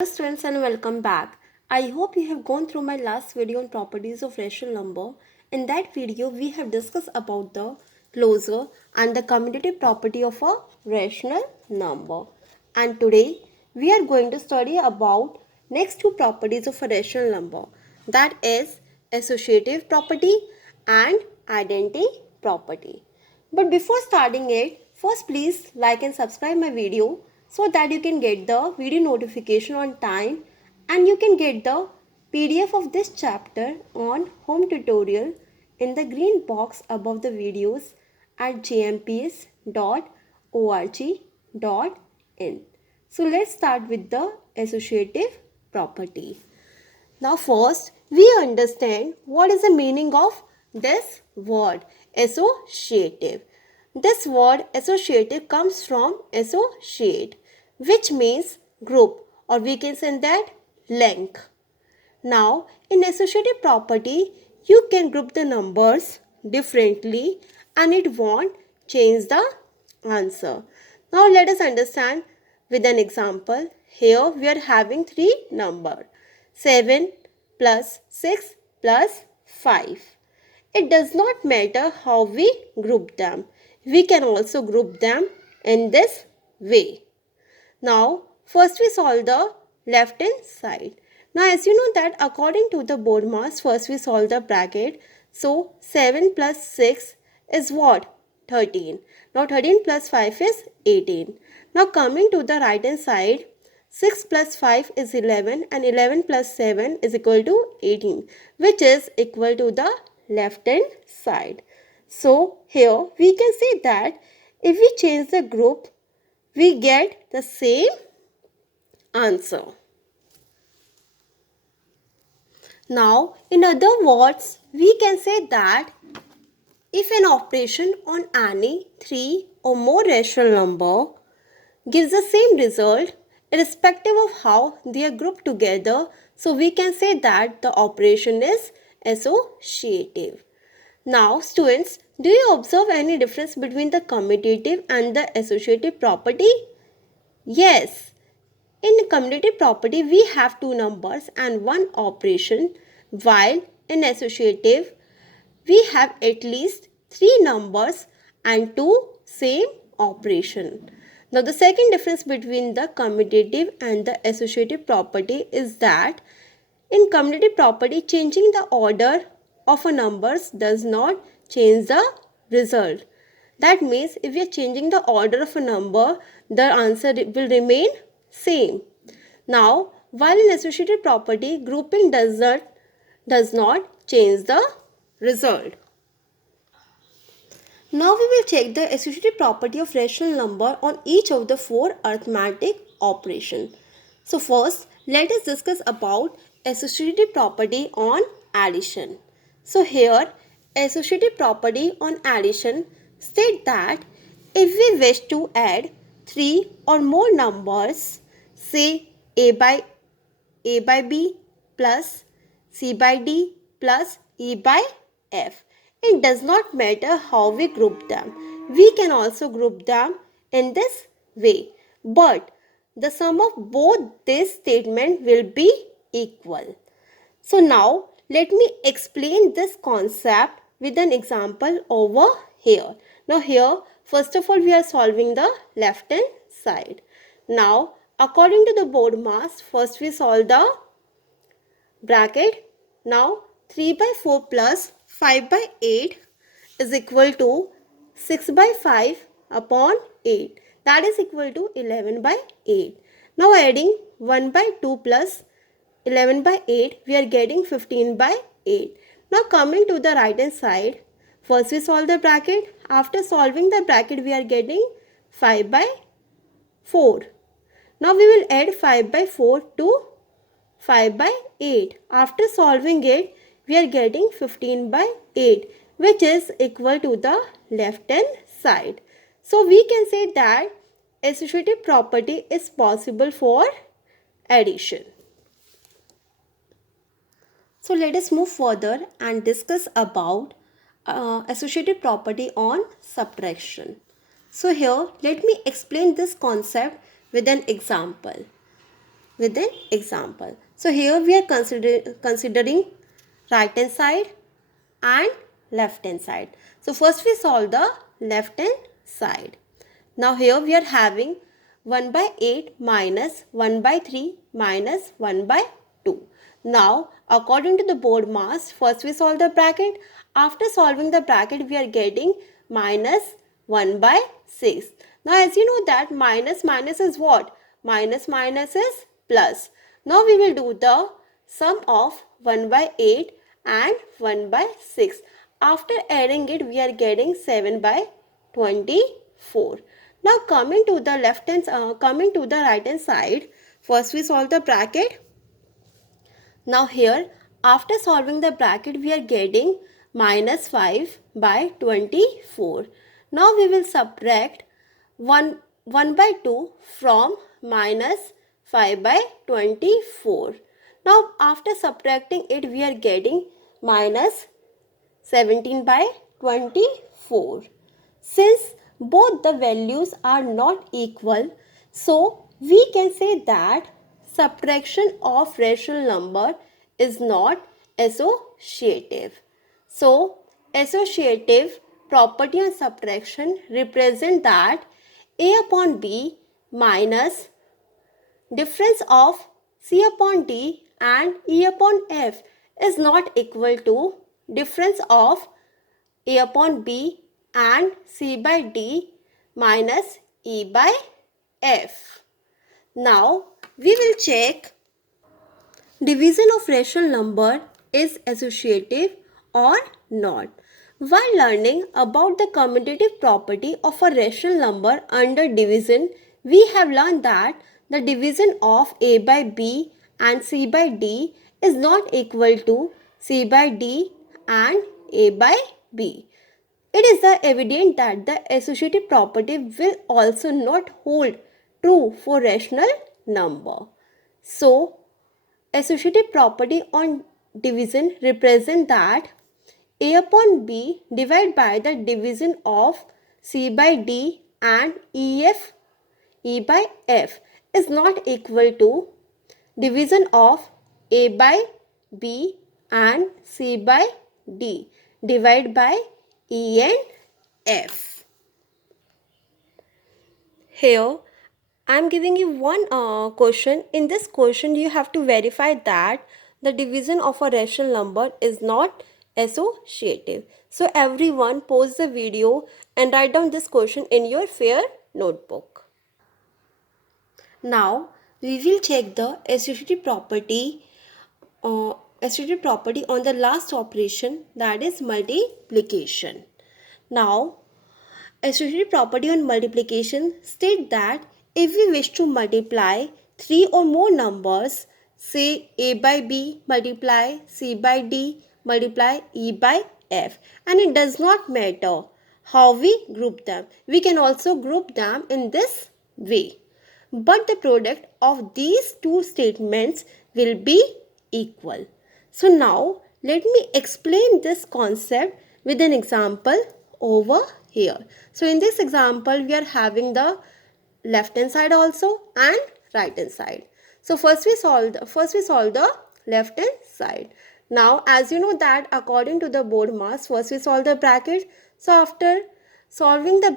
Hello students and welcome back. I hope you have gone through my last video on properties of rational number. In that video we have discussed about the closure and the commutative property of a rational number. And today we are going to study about next two properties of a rational number, that is associative property and identity property. But before starting it, first please like and subscribe my video so that you can get the video notification on time and you can get the PDF of this chapter on home tutorial in the green box above the videos at jmps.org.in. So let's start with the associative property. Now first we understand what is the meaning of this word associative. This word associative comes from associate, which means group, or we can say that link. Now in associative property you can group the numbers differently and it won't change the answer. Now let us understand with an example. Here we are having three numbers, 7 plus 6 plus 5. It does not matter how we group them. We can also group them in this way. Now, first we solve the left hand side. Now, as you know that according to the BODMAS, first we solve the bracket. So, 7 plus 6 is what? 13. Now, 13 plus 5 is 18. Now, coming to the right hand side, 6 plus 5 is 11 and 11 plus 7 is equal to 18, which is equal to the left hand side. So, here we can say that if we change the group, we get the same answer. Now, in other words, we can say that if an operation on any three or more rational number gives the same result irrespective of how they are grouped together, so we can say that the operation is associative. Now students, do you observe any difference between the commutative and the associative property? Yes. In commutative property, we have two numbers and one operation, while in associative, we have at least three numbers and two same operation. Now, the second difference between the commutative and the associative property is that in commutative property, changing the order of a numbers does not change the result. That means if we are changing the order of a number, the answer will remain same. Now, while in associative property, grouping does not change the result. Now we will check the associative property of rational number on each of the four arithmetic operations. So first, let us discuss about associative property on addition. So here, associative property on addition state that if we wish to add three or more numbers, say a by b plus c by d plus e by f, it does not matter how we group them. We can also group them in this way, but the sum of both this statement will be equal. So now let me explain this concept with an example over here. Now here, first of all, we are solving the left hand side. Now according to the BODMAS, first we solve the bracket. Now 3 by 4 plus 5 by 8 is equal to 6 by 5 upon 8. That is equal to 11 by 8. Now adding 1 by 2 plus 11 by 8, we are getting 15 by 8. Now coming to the right hand side, first we solve the bracket. After solving the bracket, we are getting 5 by 4. Now we will add 5 by 4 to 5 by 8. After solving it, we are getting 15 by 8, which is equal to the left hand side. So we can say that associative property is possible for addition. So let us move further and discuss about associative property on subtraction. So here let me explain this concept with an example. with an example. So here we are considering right hand side and left hand side. So first we solve the left hand side. Now here we are having 1 by 8 minus 1 by 3 minus 1 by 2. Now according to the board mass, first we solve the bracket. After solving the bracket, we are getting minus 1 by 6. Now as you know that minus minus is what? Minus minus is plus. Now we will do the sum of 1 by 8 and 1 by 6. After adding it, we are getting 7 by 24. Now coming to the right hand side, first we solve the bracket. Now here, after solving the bracket, we are getting minus 5 by 24. Now we will subtract 1 by 2 from minus 5 by 24. Now after subtracting it, we are getting minus 17 by 24. Since both the values are not equal, so we can say that subtraction of rational number is not associative. So associative property on subtraction represent that A upon B minus difference of C upon D and E upon F is not equal to difference of A upon B and C by D minus E by F. Now we will check division of rational number is associative or not. While learning about the commutative property of a rational number under division, we have learned that the division of A by B and C by D is not equal to C by D and A by B. It is evident that the associative property will also not hold true for rational number. So, associative property on division represent that A upon B divided by the division of C by D and E by F is not equal to division of A by B and C by D divided by E and F. Here I am giving you one question. In this question you have to verify that the division of a rational number is not associative. So everyone pause the video and write down this question in your fair notebook. Now we will check the associative property on the last operation, that is multiplication. Now associative property on multiplication state that if we wish to multiply three or more numbers, say A by B multiply C by D multiply E by F, and it does not matter how we group them, we can also group them in this way, but the product of these two statements will be equal. So now let me explain this concept with an example over here. So in this example we are having the left hand side also and right hand side. So first we solve the left hand side. Now as you know that according to the board mass, first we solve the bracket. So after solving the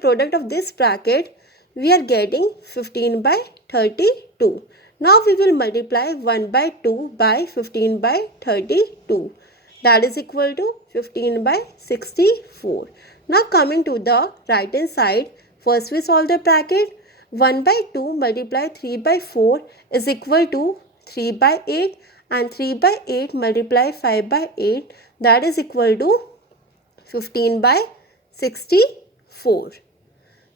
product of this bracket, we are getting 15 by 32. Now we will multiply 1 by 2 by 15 by 32. That is equal to 15 by 64. Now coming to the right hand side, first we solve the bracket. 1 by 2 multiply 3 by 4 is equal to 3 by 8, and 3 by 8 multiply 5 by 8, that is equal to 15 by 64.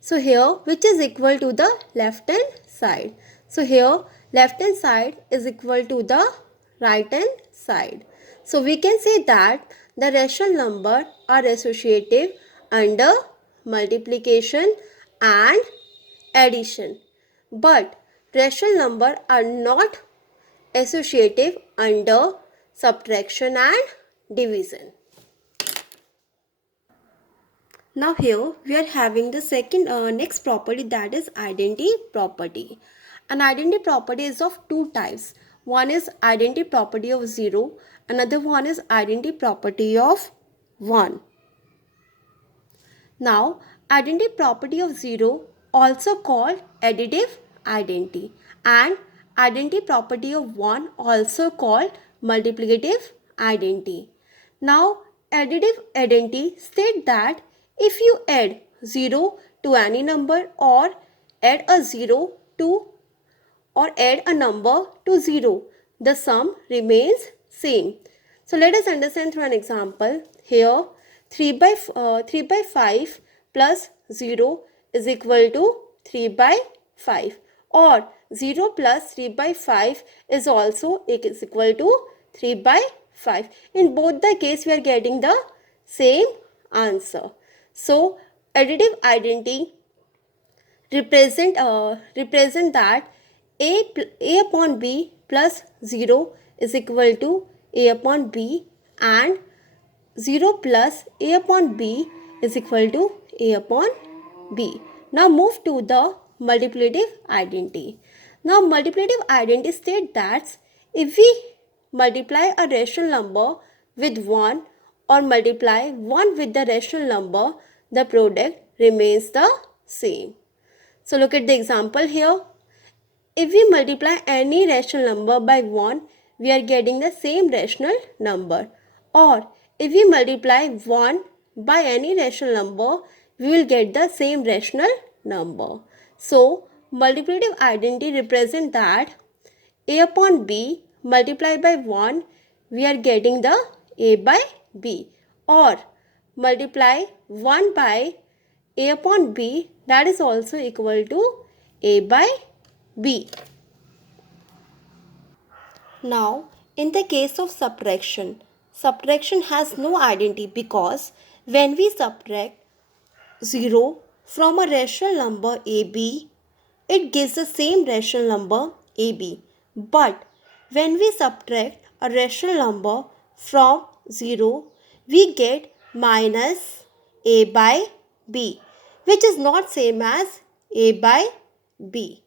So here which is equal to the left hand side. So here left hand side is equal to the right hand side. So we can say that the rational number are associative under multiplication and addition, but rational number are not associative under subtraction and division. Now here we are having the next property, that is identity property. An identity property is of two types. One is identity property of 0, another one is identity property of 1. Now, identity property of 0 also called additive identity, and identity property of 1 also called multiplicative identity. Now, additive identity state that if you add 0 to any number or add a 0 to or add a number to 0, the sum remains same. So let us understand through an example. Here 3 by 5 plus 0 is equal to 3 by 5, or 0 plus 3 by 5 is also equal to 3 by 5. In both the case we are getting the same answer. So additive identity represent that a upon b plus 0 is equal to a upon b, and 0 plus a upon b is equal to a upon b. Now move to the multiplicative identity. Now multiplicative identity states that if we multiply a rational number with 1 or multiply 1 with the rational number, the product remains the same. So look at the example here. If we multiply any rational number by 1, we are getting the same rational number. Or if we multiply 1 by any rational number, we will get the same rational number. So multiplicative identity represents that a upon b multiplied by 1, we are getting the a by b. Or multiply 1 by a upon b, that is also equal to a by b. Now, in the case of subtraction has no identity because when we subtract 0 from a rational number ab, it gives the same rational number ab. But when we subtract a rational number from 0, we get minus a by b, which is not same as a by b.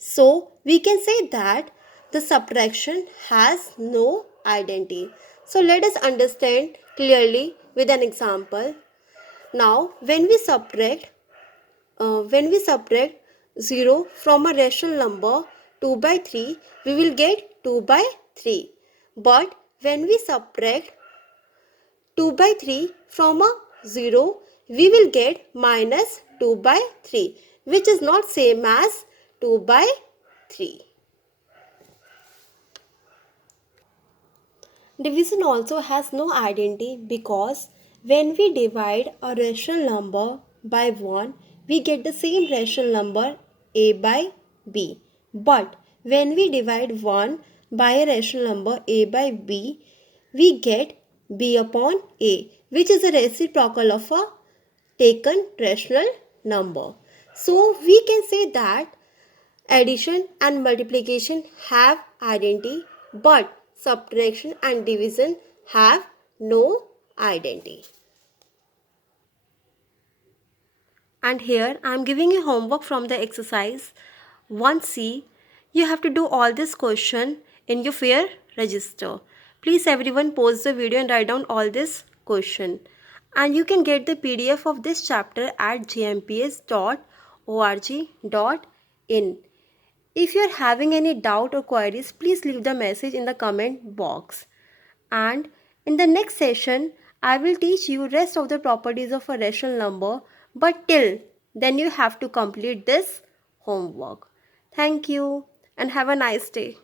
So we can say that the subtraction has no identity. So let us understand clearly with an example. Now when we subtract 0 from a rational number 2 by 3, we will get 2 by 3. But when we subtract 2 by 3 from a 0, we will get minus 2 by 3, which is not same as 2 by 3. Division also has no identity because when we divide a rational number by 1, we get the same rational number a by b. But when we divide 1 by a rational number a by b, we get b upon a, which is a reciprocal of a taken rational number. So we can say that addition and multiplication have identity, but subtraction and division have no identity. And here I am giving you homework from the exercise 1C. You have to do all this question in your fair register. Please everyone pause the video and write down all this question. And you can get the PDF of this chapter at jmps.org.in. If you are having any doubt or queries, please leave the message in the comment box. And in the next session, I will teach you rest of the properties of a rational number. But till then you have to complete this homework. Thank you and have a nice day.